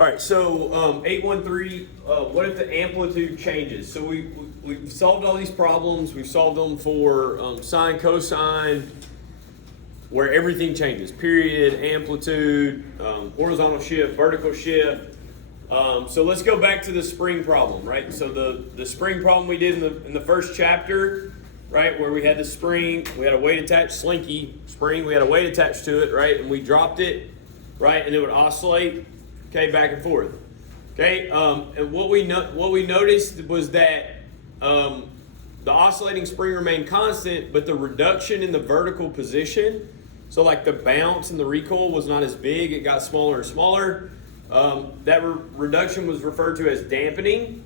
All right, so 813, what if the amplitude changes? So we've solved all these problems. We've solved them for sine, cosine, where everything changes. Period, amplitude, horizontal shift, vertical shift. So let's go back to the spring problem, right? So the spring problem we did in the first chapter, right, where we had the spring, we had a weight attached, slinky spring, we had a weight attached to it, right, and we dropped it, right, and it would oscillate, okay, back and forth, okay, and what we noticed was that the oscillating spring remained constant, but the reduction in the vertical position, so like the bounce and the recoil was not as big, it got smaller and smaller. That reduction was referred to as dampening.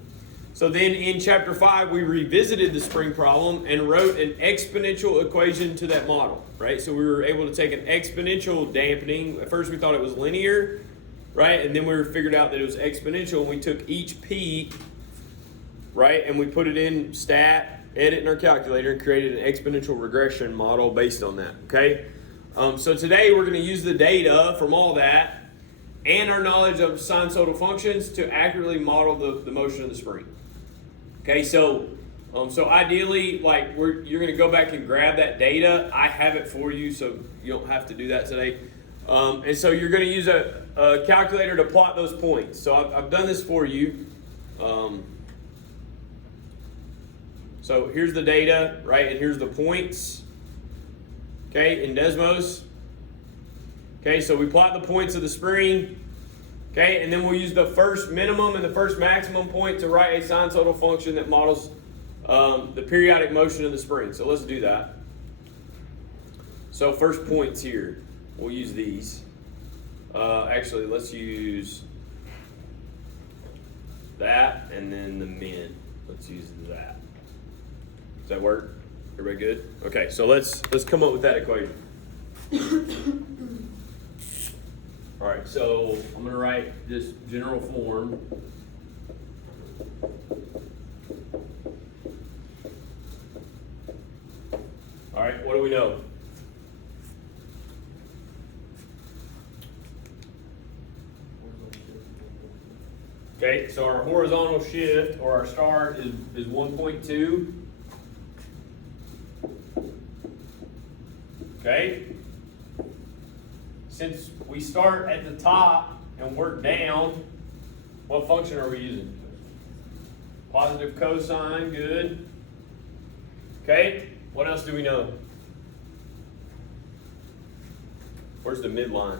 So then in chapter 5, we revisited the spring problem and wrote an exponential equation to that model, right? So we were able to take an exponential dampening. At first we thought it was linear, right? And then we figured out that it was exponential, and we took each peak, right? And we put it in stat, edit in our calculator, and created an exponential regression model based on that, okay? So today we're going to use the data from all that and our knowledge of sinusoidal functions to accurately model the motion of the spring. Okay, so ideally, like you're going to go back and grab that data. I have it for you, so you don't have to do that today. And so you're going to use a calculator to plot those points. So I've done this for you. So here's the data, right, and here's the points. Okay, in Desmos. Okay, so we plot the points of the spring. Okay, and then we'll use the first minimum and the first maximum point to write a sinusoidal function that models the periodic motion of the spring. So let's do that. So first points here, we'll use these. Actually, let's use that and then the min. Let's use that. Does that work? Everybody good? Okay, so let's come up with that equation. All right, so I'm going to write this general form. All right, what do we know? Okay, so our horizontal shift, or our start, is 1.2. Okay? Since we start at the top and work down, what function are we using? Positive cosine, good. Okay, what else do we know? Where's the midline?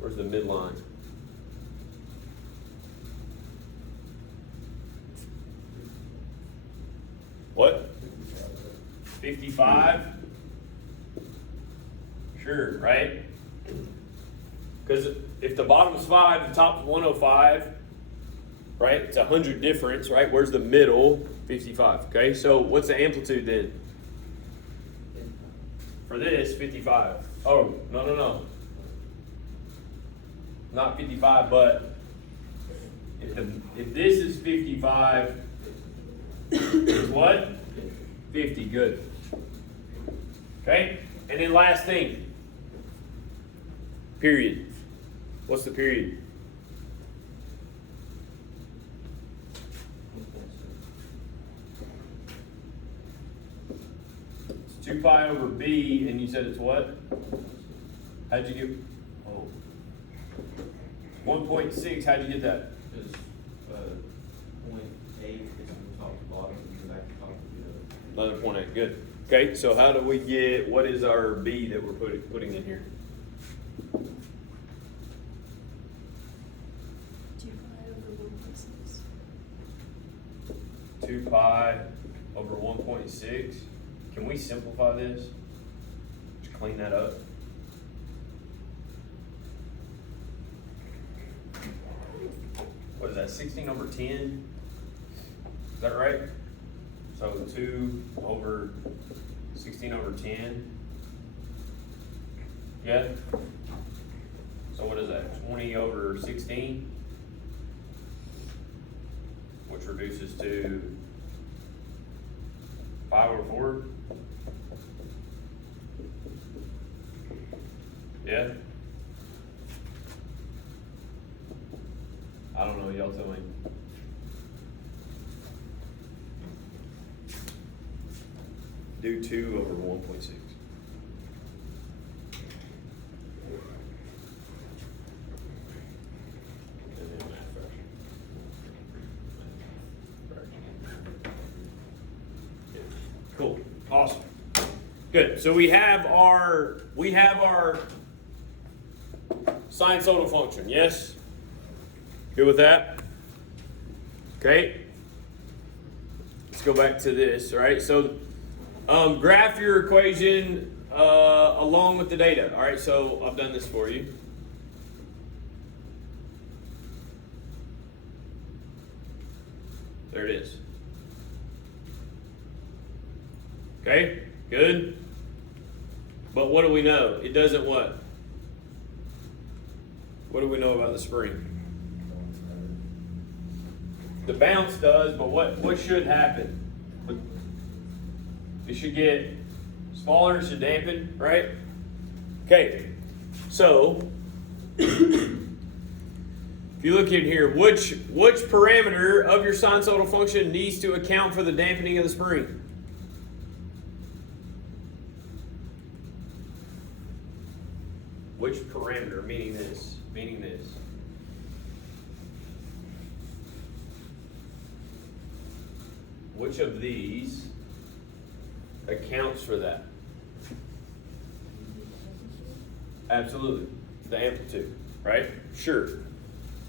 Where's the midline? What? 55? Sure, right? Because if the bottom's 5, the top's 105, right? It's 100 difference, right? Where's the middle? 55, okay? So what's the amplitude then? For this, 55. Oh, no. Not 55, but if this is 55, it's what? 50, good. Okay? And then last thing. Period. What's the period? It's 2 pi over b, and you said it's what? How'd you get? Oh. 1.6, how'd you get that? Because 0.8 is from top to bottom, and you go back to top to the other. Another 0.8, good. Okay, so how do we get, what is our b that we're putting in here? 2 pi over 1.6. Can we simplify this? Just clean that up. What is that, 16 over 10? Is that right? So 2 over 16 over 10. Yeah? So what is that, 20 over 16? Which reduces to 5 over 4. Yeah? I don't know, y'all tell me. Do 2 over 1.6. Cool. Awesome. Good. So we have our sinusoidal function. Yes? Good with that? Okay. Let's go back to this, all right? So graph your equation along with the data. All right, so I've done this for you. There it is. Okay, good. But what do we know? It doesn't what? What do we know about the spring? The bounce does, but what should happen? It should get smaller, it should dampen, right? Okay, so if you look in here, which parameter of your sinusoidal function needs to account for the dampening of the spring? Which parameter, meaning this, meaning this? Which of these accounts for that? Absolutely. The amplitude, right? Sure.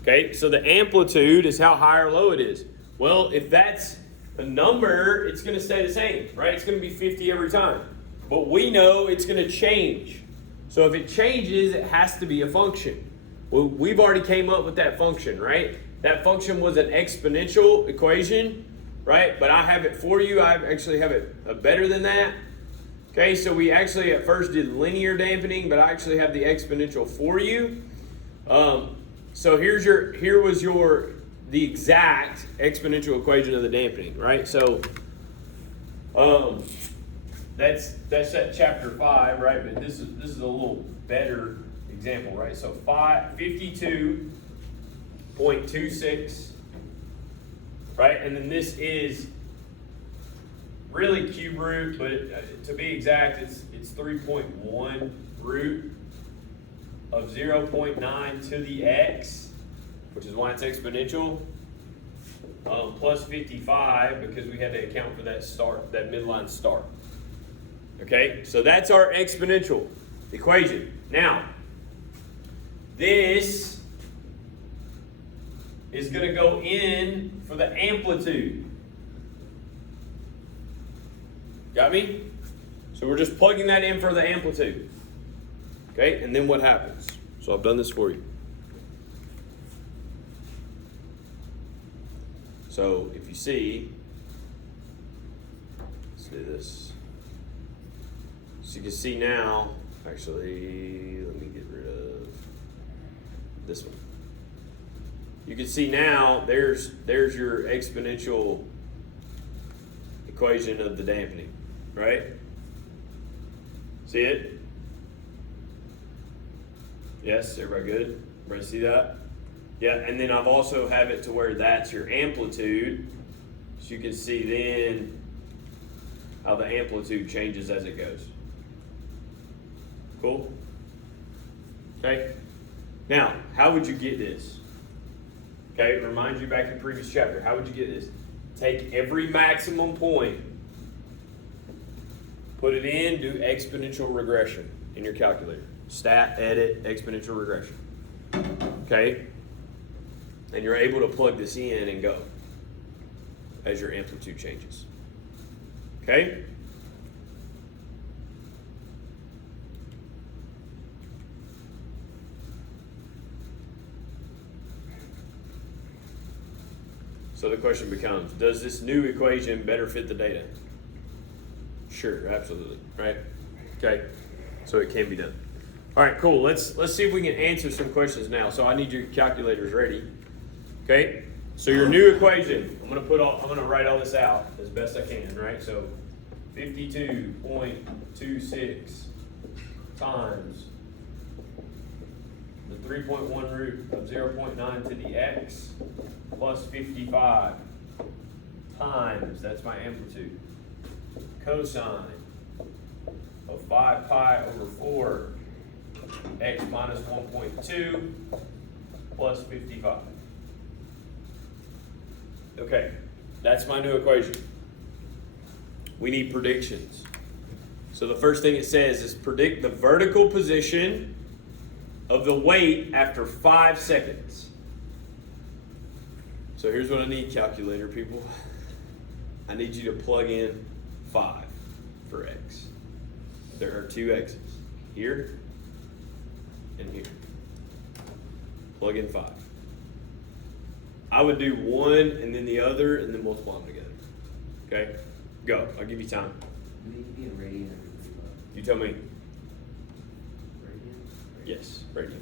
Okay, so the amplitude is how high or low it is. Well, if that's a number, it's going to stay the same, right? It's going to be 50 every time. But we know it's going to change. So if it changes, it has to be a function. Well, we've already came up with that function, right? That function was an exponential equation, right? But I have it for you. I actually have it better than that. Okay, so we actually at first did linear dampening, but I actually have the exponential for you. So here was the exact exponential equation of the dampening, right? So that's at chapter 5, right? But this is a little better example, right? So 52.26, right? And then this is really cube root, but to be exact, it's 3.1 root of 0.9 to the x, which is why it's exponential, plus 55 because we had to account for that midline start. Okay, so that's our exponential equation. Now, this is going to go in for the amplitude. Got me? So we're just plugging that in for the amplitude. Okay, and then what happens? So I've done this for you. So if you see, let's do this. So you can see now, actually, let me get rid of this one. You can see now, there's your exponential equation of the dampening, right? See it? Yes, everybody good? Everybody see that? Yeah, and then I've also have it to where that's your amplitude. So you can see then how the amplitude changes as it goes. Cool? Okay. Now, how would you get this? Okay, remind you back in the previous chapter. How would you get this? Take every maximum point, put it in, do exponential regression in your calculator. Stat, edit, exponential regression. Okay? And you're able to plug this in and go as your amplitude changes. Okay? So the question becomes, does this new equation better fit the data? Sure, absolutely, right? Okay, so it can be done. All right, cool. Let's see if we can answer some questions now. So I need your calculators ready. Okay, so your new equation, I'm gonna write all this out as best I can, right? So 52.26 times the 3.1 root of 0.9 to the x plus 55 times, that's my amplitude, cosine of 5 pi over 4 x minus 1.2 plus 55. Okay, that's my new equation. We need predictions. So the first thing it says is predict the vertical position of the weight after 5 seconds. So here's what I need, calculator people. I need you to plug in 5 for x. There are 2 x's, here and here. Plug in 5. I would do one and then the other and then multiply them together. Okay? Go. I'll give you time. Would it be in radian or You tell me. radian? Yes, radian.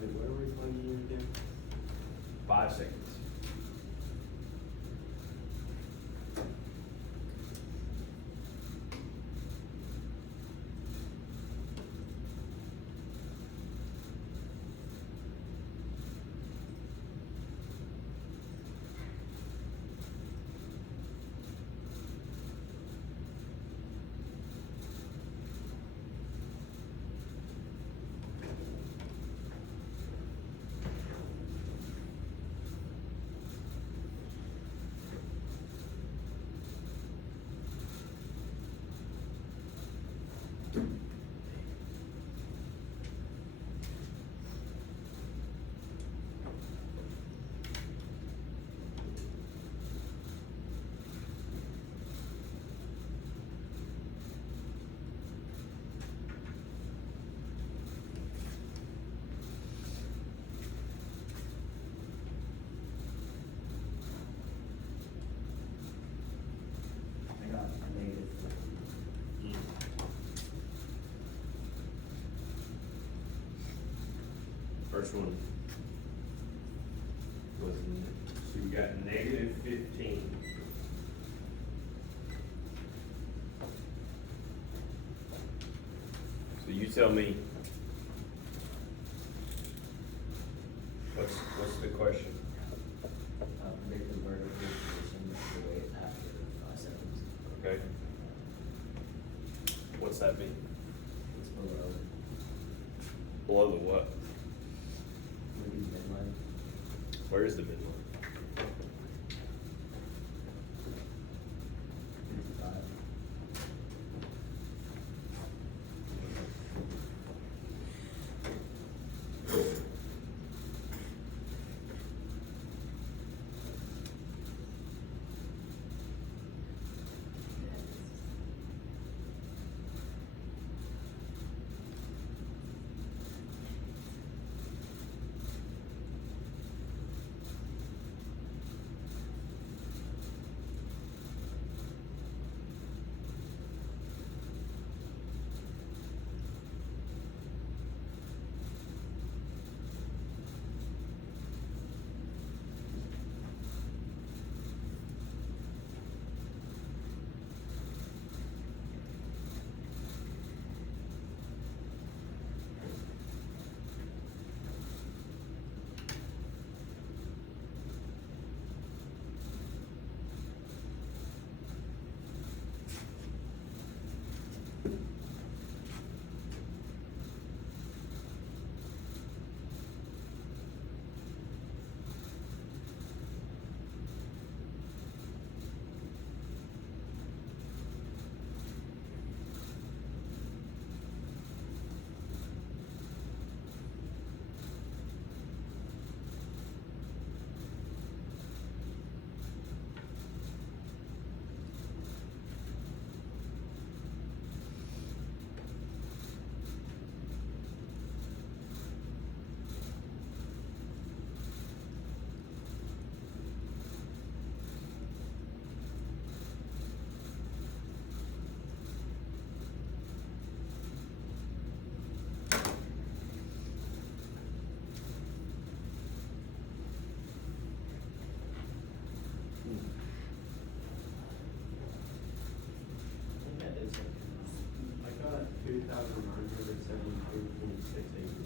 Wait, what are we plugging in again? 5 seconds. I got a negative. First one was, so you got negative 15. So you tell me, what's the question? Predict the vertical position of the weight after 5 seconds. Okay. What's that mean? It's below. Below the what? Would be midline. Where is the midline? 55.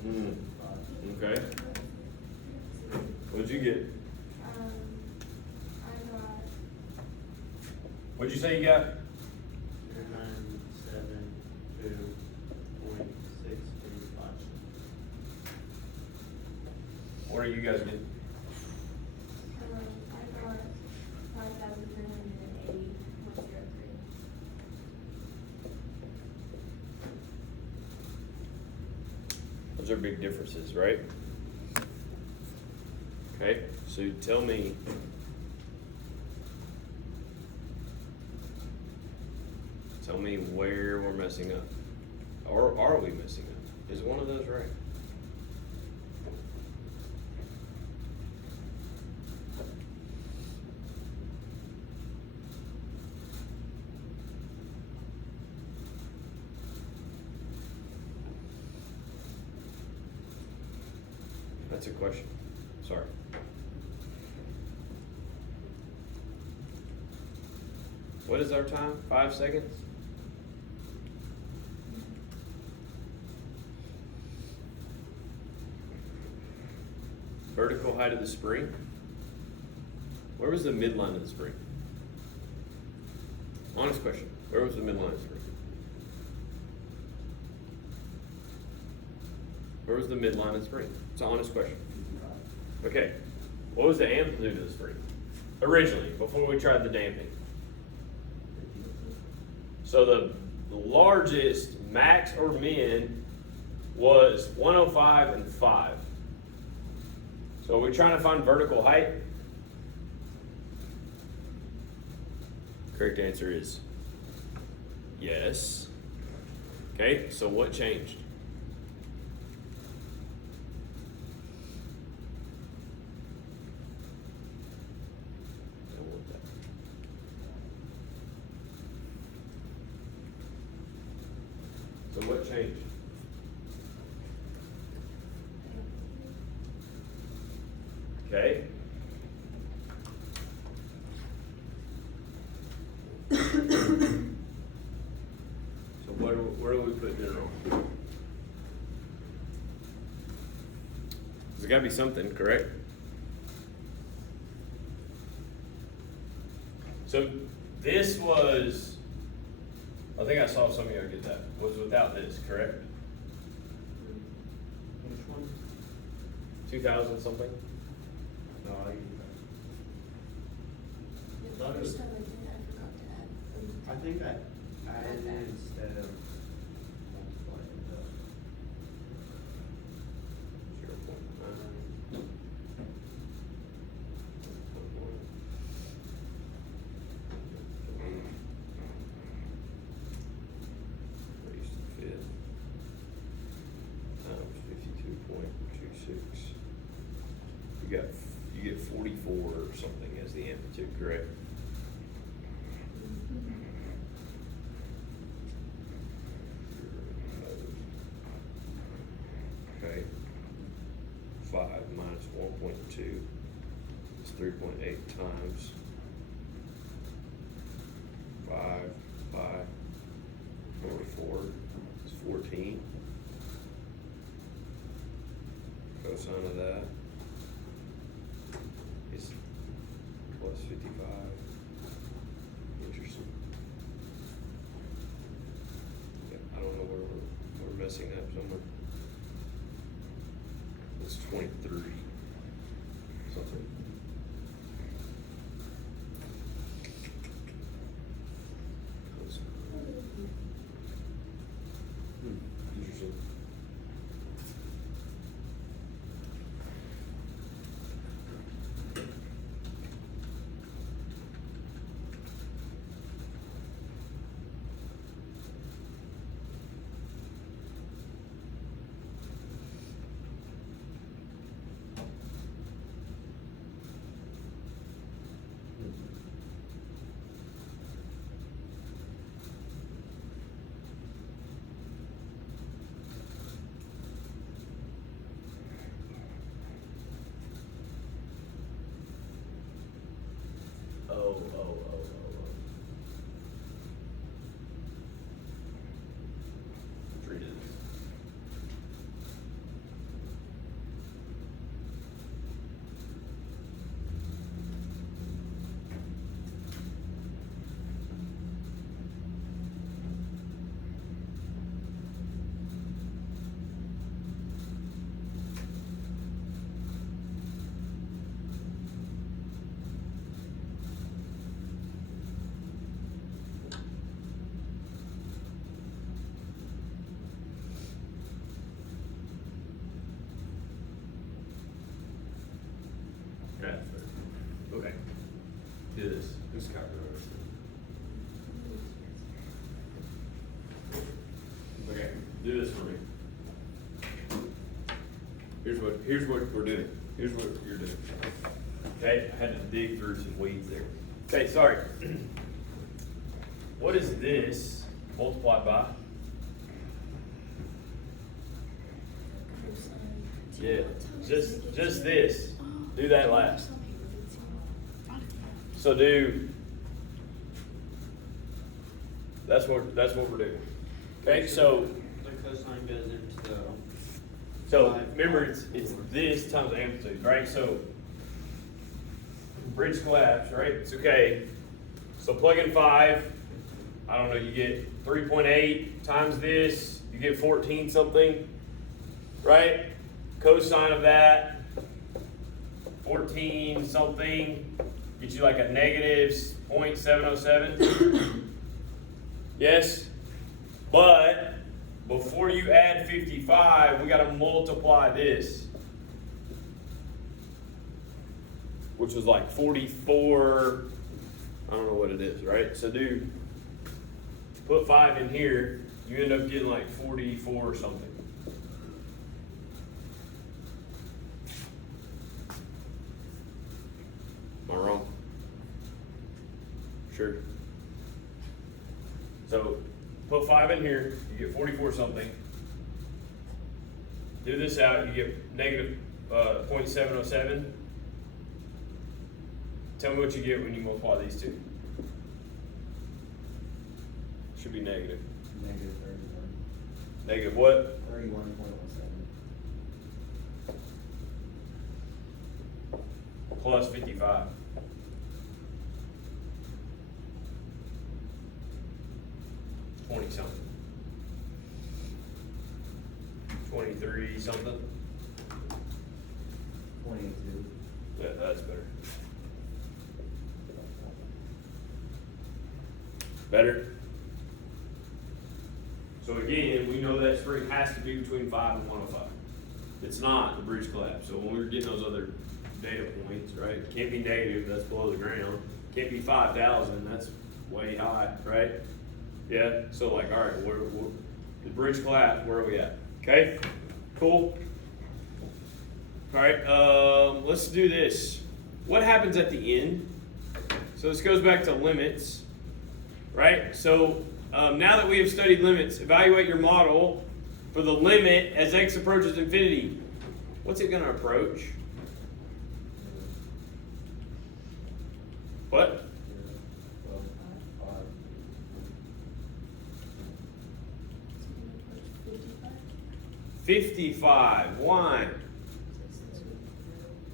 Hmm. Okay. What'd you get? I got What'd you say you got? 972.685. What are you guys getting? I got 5,980.03. Those are big differences, right? Okay, so tell me. Tell me where we're messing up. Or are we messing up? Is one of those right? That's a question. Sorry. What is our time? 5 seconds? Vertical height of the spring? Where was the midline of the spring? Honest question. Where was the midline of the spring? Where was the midline of the spring? It's an honest question. Okay. What was the amplitude of the spring? Originally, before we tried the damping. So the largest max or min was 105 and 5. So are we trying to find vertical height? Correct answer is yes. Okay, so what changed? So what changed? Okay. So where do we put it wrong? There's gotta be something, correct? So this was, I think I saw some of you get that, was without this, correct? Which one? 2000 something? No, The first time I did, I forgot to add. I think I added it instead of multiplying the. 0.9. Raised to the fifth times 52.26. You get 44 or something as the amplitude, correct? Okay. 5 minus 1.2 is 3.8 times 5 over 4 is 14. Cosine of that is plus 55. Interesting. Yeah, I don't know where we're messing up somewhere. It's 23 something. Interesting. Oh. Read it. do this. Who's calculator? Okay, do this for me. Here's what we're doing. Here's what you're doing. Okay, I had to dig through some weeds there. Okay, sorry. What is this multiplied by? Yeah, just this. Do that last. So that's what we're doing. Okay, so The cosine goes into the. remember it's this times amplitude, right? So bridge collapse, right? It's okay. So plug in 5. I don't know, you get 3.8 times this, you get 14 something, right? Cosine of that, 14 something, get you like a negative 0.707. Yes? But before you add 55, we gotta multiply this, which was like 44, I don't know what it is, right? So put 5 in here, you end up getting like 44 or something. Am I wrong? Sure. So put 5 in here, you get 44 something. Do this out, you get negative 0.707. Tell me what you get when you multiply these two. Should be negative. Negative 31. Negative what? 31.17. Plus 55. Something. 23 something. 22. Yeah, that's better. Better? So again, we know that spring has to be between 5 and 105. It's not the bridge collapse. So when we were getting those other data points, right? It can't be negative, that's below the ground. Can't be 5,000, that's way high, right? Yeah, so like, all right, the bridge collapse, where are we at? Okay, cool. All right, let's do this. What happens at the end? So this goes back to limits, right? So now that we have studied limits, evaluate your model for the limit as x approaches infinity. What's it gonna approach? What? 55. Why?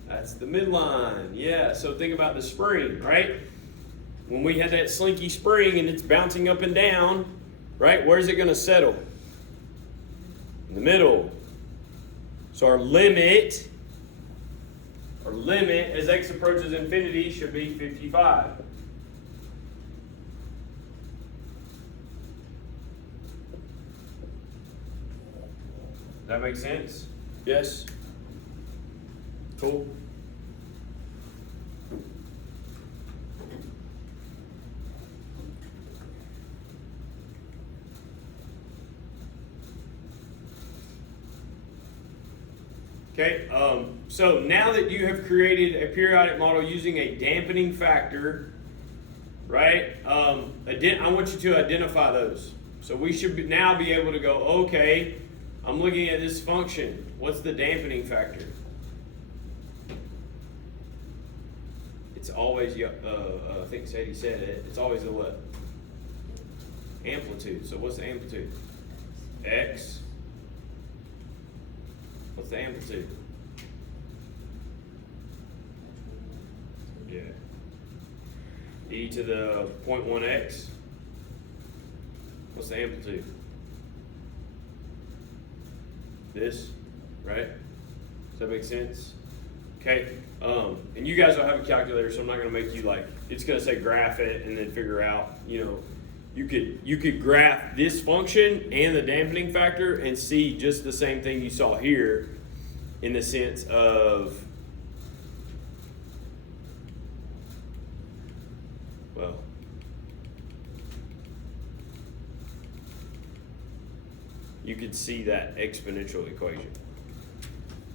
That's the midline. Yeah, so think about the spring, right? When we had that slinky spring and it's bouncing up and down, right? Where's it going to settle? In the middle. So our limit as x approaches infinity should be 55. Does that make sense? Yes? Cool. Okay, so now that you have created a periodic model using a dampening factor, right? I want you to identify those. So we should now be able to go, okay, I'm looking at this function. What's the dampening factor? It's always, I think Sadie said it, it's always the what? Amplitude. So what's the amplitude? X. What's the amplitude? Yeah. E to the 0.1x. What's the amplitude? This, right? Does that make sense? Okay, and you guys don't have a calculator, so I'm not gonna make you like, it's gonna say graph it and then figure out, you could graph this function and the dampening factor and see just the same thing you saw here in the sense of you could see that exponential equation.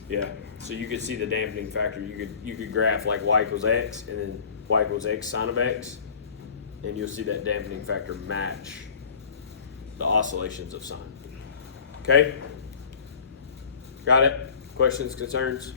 Yeah, so you could see the dampening factor. You could graph like y equals x and then y equals x sine of x, and you'll see that dampening factor match the oscillations of sine. Okay? Got it? Questions, concerns?